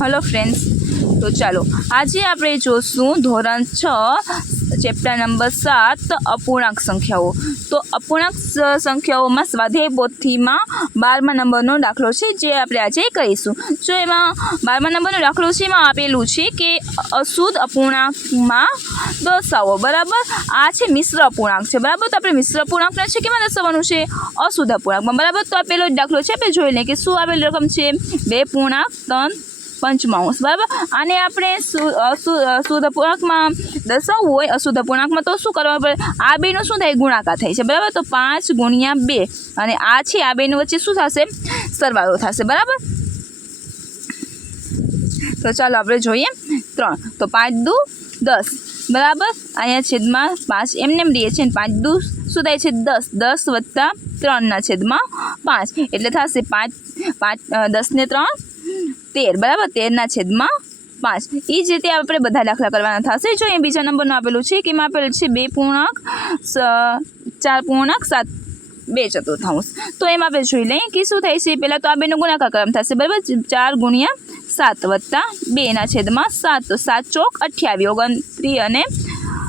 Hello friends, तो चलो आज आप जोशू धोरण 6 चैप्टर नंबर 7 अपूर्णांक संख्याओं। तो अपूर्णांक संख्याओं में स्वाध्याय पोथी में 12 नंबरनो दाखलो है जे आपणे आज करीशुं। जो एमां 12 नंबरनो दाखलो छे एमां आपेलुं छे के अशुद्ध अपूर्णांक में दर्शावो। बराबर, आ छे मिश्र अपूर्णांक छे। बराबर, तो आपणे मिश्र अपूर्णांक छे केमां दर्शाववानुं छे? अशुद्ध अपूर्णांक में। बराबर, तो आ पेलो दाखलो छे, आपणे जोई लईए के शुं आवेल रकम छे 2.3 पंचमांश। बराबर, आने आपणे अशुद्ध अपूर्णांक में दर्शावવું હોય अशुद्ध अपूर्णांक में तो शू करवानुं पड़े? आ बेनो शुं थाय? गुणाकार थाय छे। बराबर, तो 5 × 2 अने आ छे आ बेनी वच्चे शुं थशे? सरवाळो थशे। बराबर, तो चलो आपणे जोईए 3 तो 5 × 2 = 10। बराबर, अहींया छेदमां 5 एमने एम लईए छे। 5 × 2 शुं थाय छे? 10 10 + 3 ना छेदमां 5 एटले थशे 5 10 ने 3 13। बराबर, 13 ना छेदमां 5। એ જ રીતે આપણે બધા દાખલા કરવાના થશે। જો એ બીજા નંબરનું આપેલું છે કે એમાં આપેલું છે 4.7 2/4। તો એમાં આપણે જોઈ લઈએ કે શું થાય છે। પહેલાં તો આ બેનો ગુણાકાર કરવાનો થશે। બરાબર, 4 × 7 + 2 ના છેદમાં 7 તો 7 ચોક 28 29 અને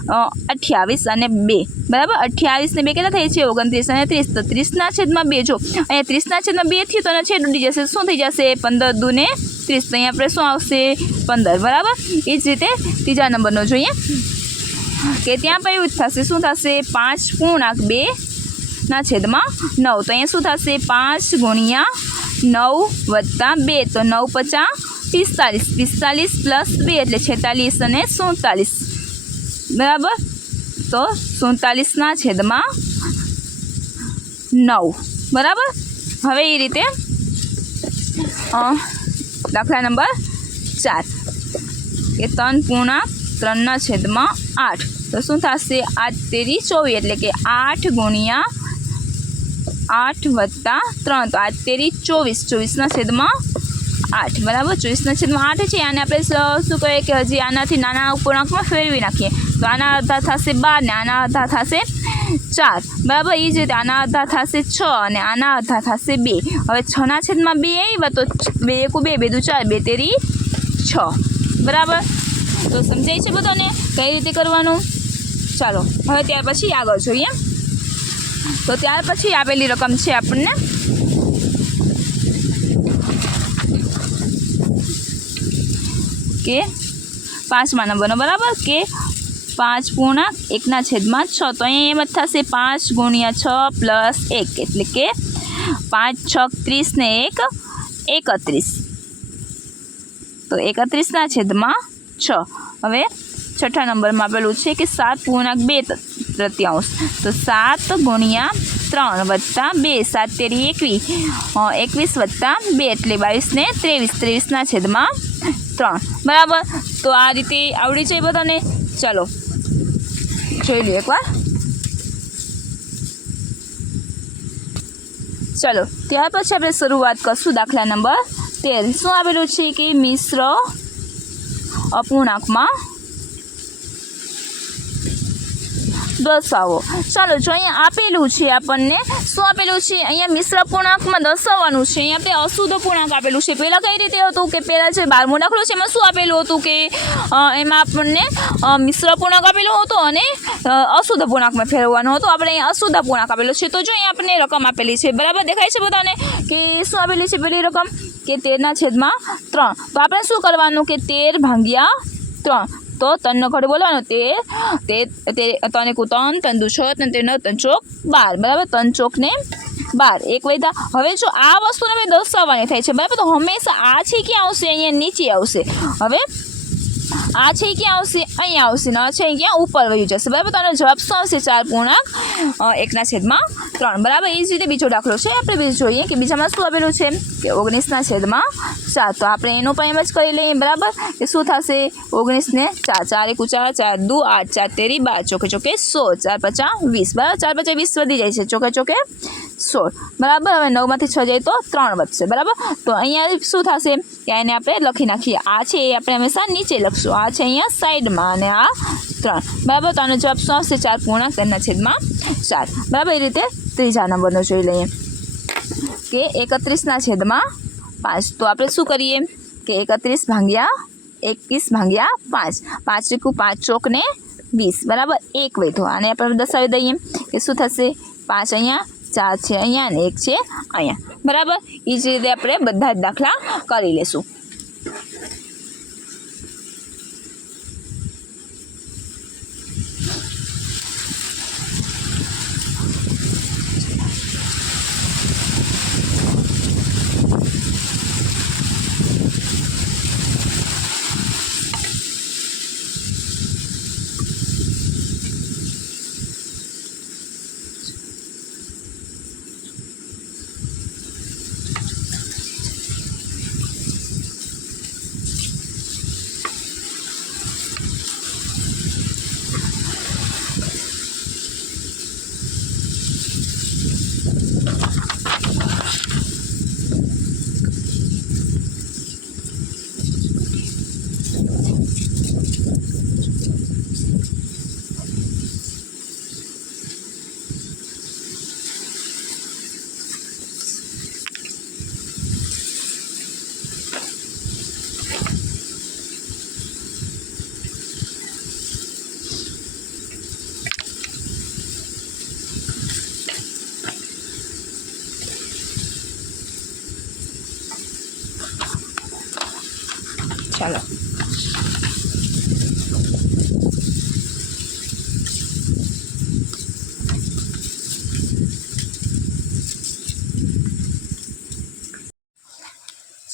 28 અને 2। बराबर, 28 ने 2 કેટલા થાય છે? 29 અને 30 તો 30 ના છેદમાં 2। જો અહીંયા 30 ના છેદમાં 2 થયું તો એનો છેદ ઉડી જશે। શું થઈ જશે? 15 × 2 = 30 તો અહીંયા આપણે શું આવશે? 15। બરાબર, એ જ રીતે ત્રીજા નંબરનો જોઈએ કે ત્યાં પણ એવું જ થશે। શું થશે? 5.2 ના છેદમાં 9 તો અહીંયા શું થશે? 5 × 9 + 2 તો 9 × 5 = 45 45 + 2 એટલે 46 અને 47। बराबर, तो 47 ना छेदमां 9। बराबर, हवे ए रीते दाखला नंबर 4 के 3.3 ना छेदमां 8 तो शुं थशे? 8 तेरी 24 एटले के 8 × 8 + 3 तो 8 तेरी 24 24 ना छेदमां 8। बराबर, 24 ना छेदमां 8 छे। आने आपणे शुं कहीए के हजी आनाथी नाना अपूर्णांकमां फेरवी नाखीए तो आना अर्धा थशे 12 ने आना अर्धा थशे 4। बराबर, ए ज रीते आना अर्धा थशे 6 अने आना अर्धा थशे 2। हवे 6 ना छेदमां 2 आव्या तो 2 × 1 2 2 4 2 तेरी 6। बराबर, तो समजाय छे बधाने कई रीते करवानुं? चालो हवे त्यार पछी आगळ जोईए। तो त्यार पछी आपेली रकम छे आपणने के 5मा नंबरनो। बराबर, के 5.1 ना छेदमां 6 तो अहीं एम ज थशे 5 × 6 + 1 एटले के 5 × 6 = 30 ने 1 31 तो 31 ना छेदमां 6। हवे छठा नंबर में आपेलुं छे के 7.2 तो 7 × 3 + 2 7 तेरी 21 21 + 2 एटले 22 ने 23 23 ना छेदमां 3। बराबर, तो आ रीते आवड़ी जाए बधाने। चलो जोई लो एकवार। चलो त्यार पछी आपणे शरूआत करशुं दाखला नंबर 13। शुं आवेलुं छे कि मिश्र अपूर्णांकमां दर्शावो। चलो जो अहीं आपेलुं छे आपणने शुं आपेलुं छे? अहींया मिश्र अपूर्णांकमां दर्शाववानुं छे। अहीं आपणे अशुद्ध अपूर्णांक आपेलुं छे। पहिला कई रीते हतुं के पहिला जे 12मो दाखलो छे एमां शुं आपेलुं हतुं के एमां आपणने मिश्र अपूर्णांक आपेलो हतो अने अशुद्ध अपूर्णांकमां फेरवવાનો હતો। આપણે અહીં અશુદ્ધ અપૂર્ણાંક આપેલો છે તો જો અહીં આપણને રકમ આપેલી છે। બરાબર, દેખાય છે બધાને કે શું આપેલી છે પેલી રકમ? કે 13 ના છેદમાં 3 તો આપણે શું કરવાનું કે 13 ભાગ્યા 3 तो 3 નો ઘડો બોલવાનો 13 3 × 3 3 × 6 3 9 3 ચોક 12। बराबर, 3 ચોક ने 12 एक वैधा। हवे जो आ वस्तुने अमे दर्शाववानी थाय छे। बराबर, तो हमेशा आ छे क्यां आवशे? अहींया नीचे आवशे। हवे आ छे क्यां आवशे? अहींया आवशे ने आ छे क्यां? ऊपर वही जशे। बराबर, तो आनो जवाब शुं आवशे? 4.1 ना छेदमां 3। बराबर, ए ज रीते बीजो दाखलो छे। आपणे बीजो जोईए के बीजामां शुं आपेलुं छे के 19 ना छेदमां 4 तो आपणे एनो पण एम ज करी लईए। बराबर, के शुं थशे? 19 ने 4 4 × 1 4 4 2 8 4 तेरी 12 ચોકે ચોકે 16 4 5 20। बराबर, 4 5 20 वधी जाय छे ચોકે ચોકે 16। बराबर, हवे 9 मांथी 6 जाए तो 3 વધશે। बराबर, तो अहींया शुं थशे के आने आपणे लखी नाखीए। आ छे ए आपणे हमेशा नीचे लखशुं, आ छे अहींया साइडमां अने आ 3। बराबर, तो आनो जवाब शुं आवशे? 4.3 ना छेदमां 4। बराबर, ए रीते ત્રીજા નંબરનો જોઈ લઈએ કે 31 ના છેદમાં 5 तो આપણે શું કરીએ કે 31 ભાગ્યા 21 ભાગ્યા 5, 5 એકુ 5 ચોક ને 20, બરાબર 1 વધ્યો. આને આપણે દર્શાવી દઈએ કે શું થશે, 5 અહીંયા, 4 છે અહીંયા અને 1 છે અહીંયા, બરાબર. એ જ રીતે આપણે બધા જ દાખલા કરી લેશું. ચાલો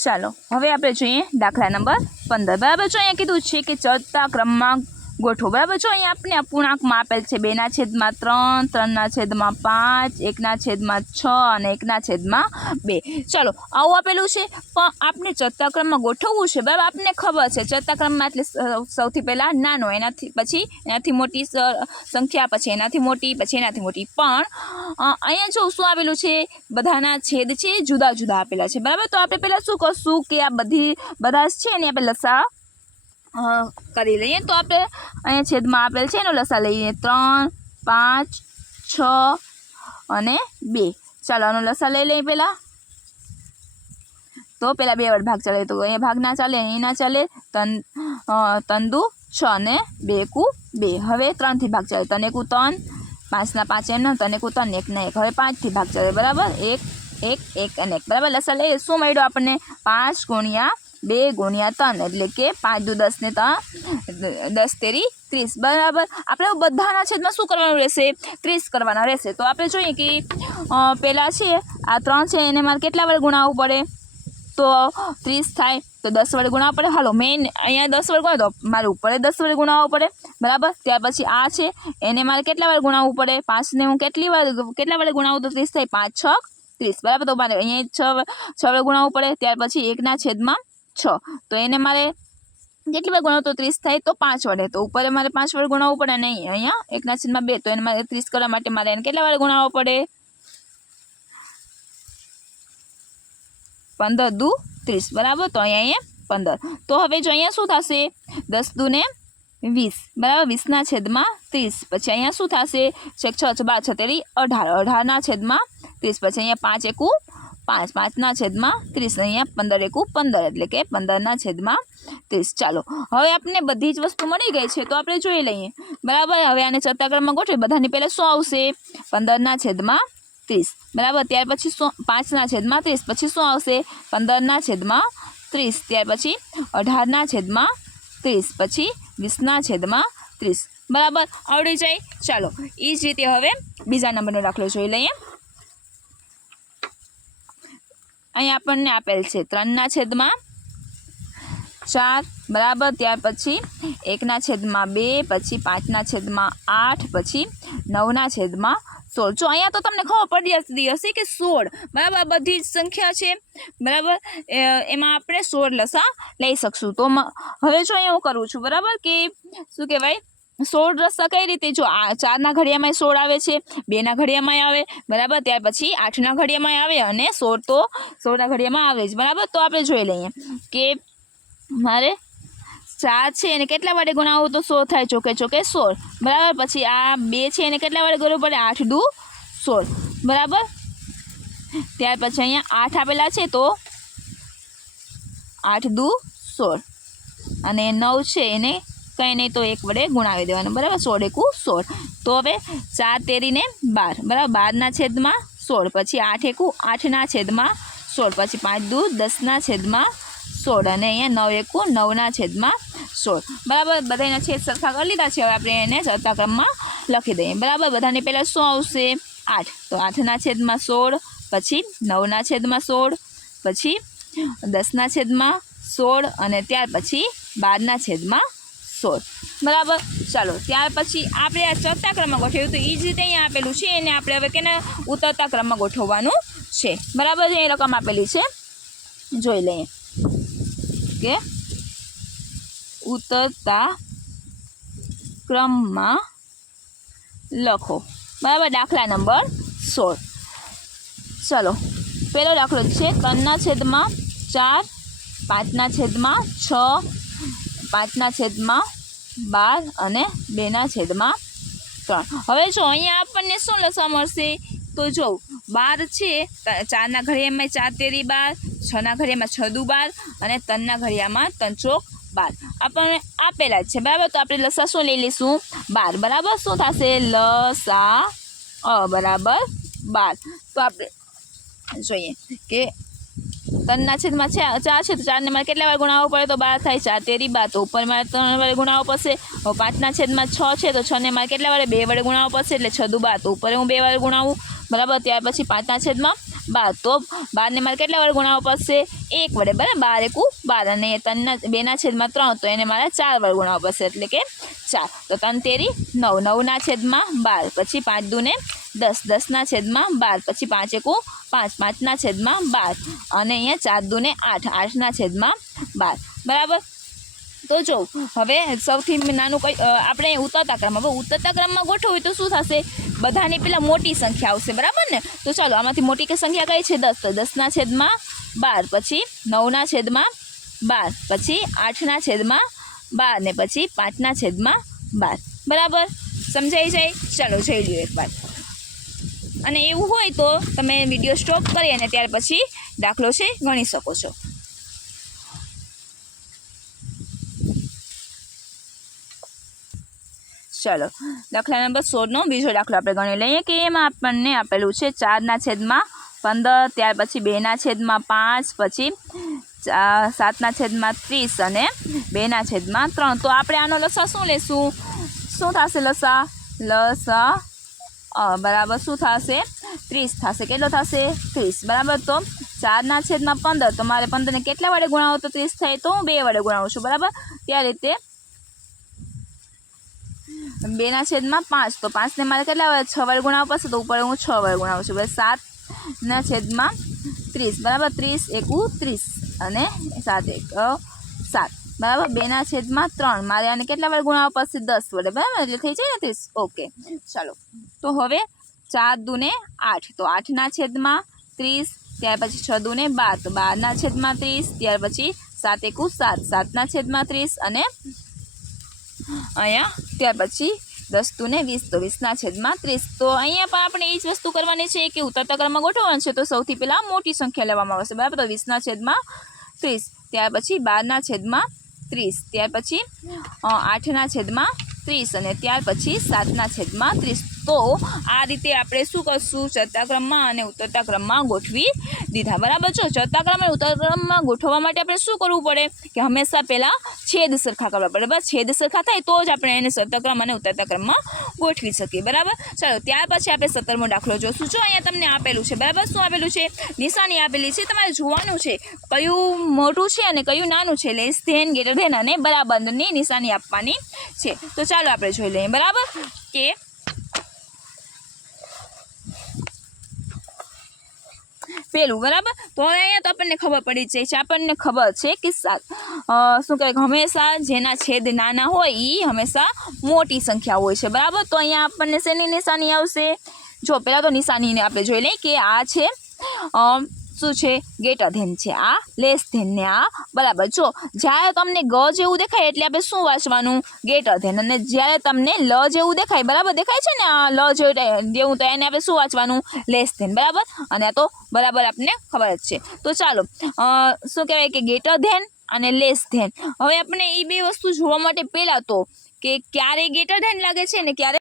ચાલો હવે આપણે જોઈએ દાખલા નંબર 15, બરાબર. જો અહીંયા કીધું છે કે ચડતા ક્રમમાં ગોઠવો, બરાબર. જો અહીંયા આપણે અપૂર્ણાંકમાં આપેલ છે 2/3, 3/5, 1/6 અને 1/2. ચાલો આવું આપેલું છે, પણ આપણે ચડતા ક્રમમાં ગોઠવવું છે, બરાબર. આપણને ખબર છે ચડતા ક્રમમાં એટલે સૌથી પહેલાં નાનો, એનાથી પછી એનાથી મોટી સંખ્યા, પછી એનાથી મોટી, પછી એનાથી મોટી. પણ અહીંયા જો શું આવેલું છે, બધાના છેદ છે જુદા જુદા આપેલા છે, બરાબર. તો આપણે પહેલાં શું કરશું કે આ બધા જ છે ને આપણે લસા કરી લઈએ. તો આપણે અહીંયા છેદમાં આપેલ છે એનો લસા લઈએ 3, 5, 6 અને 2. ચાલો આનો લસા લઈ લઈએ પહેલાં. તો પહેલાં 2 વડે ભાગ ચાલે, તો અહીંયા ભાગ ના ચાલે, અહીં ના ચાલે. 3 દુ 6 અને 2 એકુ 2. હવે 3 થી ભાગ ચાલે, 3 એકુ 3, 5 ના 5 એમ, 3 એકુ 3, 1 ના 1. હવે 5 થી ભાગ ચાલે, બરાબર. 1, 1, 1 અને 1, બરાબર. લસા લઈએ. શું મળ્યો આપણને, 5 ગુણ્યા 2 ગુણ્યા 3 એટલે કે 5 દુ 10 ને 3, 10 તેરી 30, બરાબર. આપણે બધાના છેદમાં શું કરવાનું રહેશે, 30 કરવાના રહેશે. તો આપણે જોઈએ કે પહેલાં છે આ 3 છે એને મારે કેટલા વડે ગુણાવવું પડે, તો 30 થાય તો 10 વડે ગુણાવવું પડે. હાલો મેઇન અહીંયા 10 વડે ગુણાવ, તો મારે ઉપર 10 વડે ગુણાવવું પડે, બરાબર. ત્યાર પછી આ છે એને મારે કેટલા વડે ગુણાવવું પડે, 5 ને હું કેટલા વડે ગુણાવું તો 30 થાય, 5 6 30, બરાબર. તો મારે અહીંયા 6 વડે ગુણાવવું પડે. ત્યાર પછી 1/6, તો એને મારે કેટલી વાર ગુણાવો તો 30 થાય, તો 5 વડે. તો ઉપર મારે 5 વડે ગુણાવવું પડે, નહીં અહીંયા 1/2, તો એને મારે 30 કરવા માટે મારે એને કેટલા વડે ગુણાવવો પડે, 15 દુ 30, બરાબર. તો અહીંયા 15. તો હવે જો અહીંયા શું થશે, 10 દુ ને 20, બરાબર. 20/30. પછી અહીંયા શું થશે, 6 12 તેરી 18, 18/30. પછી અહીંયા 5 એકુ 5, 5/30. અહીંયા 15 એકુ 15 એટલે કે 15/30. ચાલો હવે આપણને બધી જ વસ્તુ મળી ગઈ છે, તો આપણે જોઈ લઈએ, બરાબર. હવે આને ચડતા ક્રમમાં ગોઠવીએ. બધાની પહેલાં શું આવશે, 15/30, બરાબર. ત્યાર પછી 5/30, પછી શું આવશે 15/30. ત્યાર પછી 18/30, પછી 20/30, બરાબર. આવડી જાય. ચાલો એ જ રીતે હવે બીજા નંબરનો દાખલો જોઈ લઈએ. અહીંયા આપણને આપેલ છે 3/4, બરાબર. ત્યાર પછી 1/2, પછી 5/8, પછી 9/16. જો અહીંયા તો તમને ખબર પડી હશે કે 16, બરાબર. બધી જ સંખ્યા છે, બરાબર. એમાં આપણે 16 લસા લઈ શકશું. તો હવે જો અહીંયા હું કરું છું, બરાબર, કે શું કહેવાય 16 રસ્તા કઈ રીતે, જો આ 4ના ઘડિયામાં 16 આવે છે, 2ના ઘડિયામાં આવે, બરાબર. ત્યાર પછી 8ના ઘડિયામાં આવે અને 16 તો 16ના ઘડિયામાં આવે જ, બરાબર. તો આપણે જોઈ લઈએ કે મારે 4 છે એને કેટલા વડે ગુણાવવું તો 16 થાય, ચોકે ચોકે 16, બરાબર. પછી આ 2 છે એને કેટલા વડે ગુણવું પડે, 8 દુ 16, બરાબર. ત્યાર પછી અહીંયા 8 આપેલા છે, તો 8 દુ 16 અને 9 છે એને કંઈ નહીં તો 1 વડે ગુણાવી દેવાનું, બરાબર. 16 એકુ 16. તો હવે 4 તેરીને 12, બરાબર. 12/16, પછી 8 એકુ 8/16, પછી 5 દુ 10/16 અને અહીંયા 9 એકુ 9/16, બરાબર. બધાના છેદ સરખા કરી લીધા છે. હવે આપણે એને ચડતા ક્રમમાં લખી દઈએ, બરાબર. બધાને પહેલાં શું આવશે? 8, તો 8/16, પછી 9/16, પછી 10/16 અને ત્યાર પછી 12/16, બરાબર. ચાલો ત્યાર પછી આપણે આ ચડતા ક્રમમાં ગોઠવ્યું તો એ જ રીતે અહીંયા આપેલું છે એને આપણે હવે કેના ઉતરતા ક્રમમાં ગોઠવવાનું છે, બરાબર. એ રકમ આપેલી છે, જોઈ લઈએ કે ઉતરતા ક્રમમાં લખો, બરાબર. દાખલા નંબર 16. ચલો પહેલો દાખલો છે 3/4, 5/6, 5/12 અને 2/3. હવે જો અહીંયા આપણને શું લસા મળશે? તો જો 12 છે, 4ના ઘડિયામાં 4 તેરી 12, 6ના ઘડિયામાં 6 દુ 12 અને 3ના ઘડિયામાં 3 ચોક 12 આપણને આપેલા જ છે, બરાબર. તો આપણે લસા શું લઈ લઈશું? 12, બરાબર. શું થશે? લસા બરાબર 12. તો આપણે જોઈએ કે 3/4 છે, તો 4ને મારે કેટલા વાર ગુણાવવો પડે? તો 12 થાય. 4 તેરી 12, તો ઉપર મારે 3 વડે ગુણાવવો પડશે. હવે 5/6 છે, તો 6ને મારે કેટલા વડે? 2 વડે ગુણાવવો પડશે, એટલે 6 દુ 12, તો ઉપર હું 2 વડે ગુણાવું, બરાબર. ત્યાર પછી 5/12, તો 12ને મારે કેટલા વડે ગુણાવવો પડશે? 1 વડે, બરાબર. 12 એકુ 12 અને 2/3, તો એને મારે 4 વડે ગુણાવવો પડશે, એટલે કે 4. તો 3 તેરી 9, 9/12, પછી 5 દુ 10, 10/12, પછી 5 એકુ 5, 5/12 અને અહીંયા 4 દુ 8, 8/12, બરાબર. તો જો હવે સૌથી નાનું કઈ આપણે ઉતરતા ક્રમ, હવે ઉતરતા ક્રમમાં ગોઠવવું તો શું થશે? બધાની પેલા મોટી સંખ્યા આવશે, બરાબર ને. તો ચાલો આમાંથી મોટી સંખ્યા કઈ છે? 10, તો 10/12, પછી 9/12, પછી 8/12 ને પછી 5/12, બરાબર. સમજાઈ જાય? ચાલો જોઈ લ્યો એકવાર. અને એવું હોય તો તમે વિડીયો સ્ટોપ કરી અને ત્યાર પછી દાખલો છે ગણી શકો છો. ચાલો દાખલા નંબર 16નો બીજો દાખલો આપણે ગણી લઈએ કે એમાં આપણને આપેલું છે 4/15, ત્યાર પછી 2/5, પછી 7/30 અને 2/3. તો આપણે આનો લસા શું લેશું? શું થશે લસા? બરાબર શું થશે? 30 થશે. કેટલો થશે? 30, બરાબર. તો 4/15, તો મારે 15ને કેટલા વડે ગુણાવો તો 30 થાય? તો હું 2 વડે ગુણાવું છું, બરાબર. ત્યાં રીતે 2/5, તો 5ને મારે કેટલા વડે? 6 વડે ગુણાવવા પડશે, તો ઉપર હું 6 વડે ગુણાવું છું. 7/30, બરાબર. 30 એકુ 30 અને 7 1 7, બરાબર. 2/3 મારે આને કેટલા વડે ગુણાવવા પડશે? 10 વડે, બરાબર. એટલે થઈ જાય ને 30. ઓકે, ચાલો. તો હવે 4 દુ 8, તો 8/30, ત્યાર પછી 6 દુ 12, તો 12/30, ત્યાર પછી 7 એકુ 7, 7/30 અને અહીંયા ત્યાર પછી 10 દુ 20, તો 20/30. તો અહીંયા પણ આપણે એ જ વસ્તુ કરવાની છે કે ઉતરતા ક્રમમાં ગોઠવવાનું છે. તો સૌથી પહેલાં મોટી સંખ્યા લેવામાં આવશે, બરાબર. તો 20/30, ત્યાર પછી 12/30, ત્યાર પછી 8/30 અને ત્યાર પછી 7/30. તો આ રીતે આપણે શું કરશું? ચડતા ક્રમમાં અને ઉતરતા ક્રમમાં ગોઠવી દીધા, બરાબર. જો ચડતા ક્રમ અને ઉતરતા ક્રમમાં ગોઠવવા માટે આપણે શું કરવું પડે કે હંમેશા પહેલાં છેદ સરખા કરવા પડે, બરાબર. છેદ સરખા થાય તો જ આપણે એને ચડતા ક્રમ અને ઉતરતા ક્રમમાં ગોઠવી શકીએ, બરાબર. ચાલો ત્યાર પછી આપણે 17મો દાખલો જોશું. જો અહીંયા તમને આપેલું છે, બરાબર. શું આપેલું છે? નિશાની આપેલી છે. તમારે જોવાનું છે કયું મોટું છે અને કયું નાનું છે. લેસ ધેન, ગ્રેટર ધેન અને બરાબરની નિશાની આપવાની છે. તો ચાલો આપણે જોઈ લઈએ, બરાબર. કે પેલું, બરાબર. તો અહીંયા તો આપણને ખબર પડી જાય છે. આપણને ખબર છે કે શું કહેવાય, હંમેશા જેના છેદ નાના હોય એ હંમેશા મોટી સંખ્યા હોય છે, બરાબર. તો અહીંયા આપણને શેની નિશાની આવશે? જો પહેલાં તો નિશાનીને આપણે જોઈ લઈએ કે આ છે શું છે? ગ્રેટર ધેન છે, આ લેસ ધેન ને આ બરાબર. જો જ્યારે તમને ગ જેવું દેખાય એટલે આપણે શું વાંચવાનું? Greater than. અને જ્યારે તમને લ જેવું દેખાય, બરાબર, દેખાય છે ને આ લ જેવું, તો એને આપણે શું વાંચવાનું? લેસ ધેન, બરાબર. અને આ તો બરાબર આપણને ખબર જ છે. તો ચાલો શું કહેવાય કે ગ્રેટર ધેન અને લેસ ધેન. હવે આપણે એ બે વસ્તુ જોવા માટે પહેલાં તો કે ક્યારે ગ્રેટર ધેન લાગે છે ને ક્યારે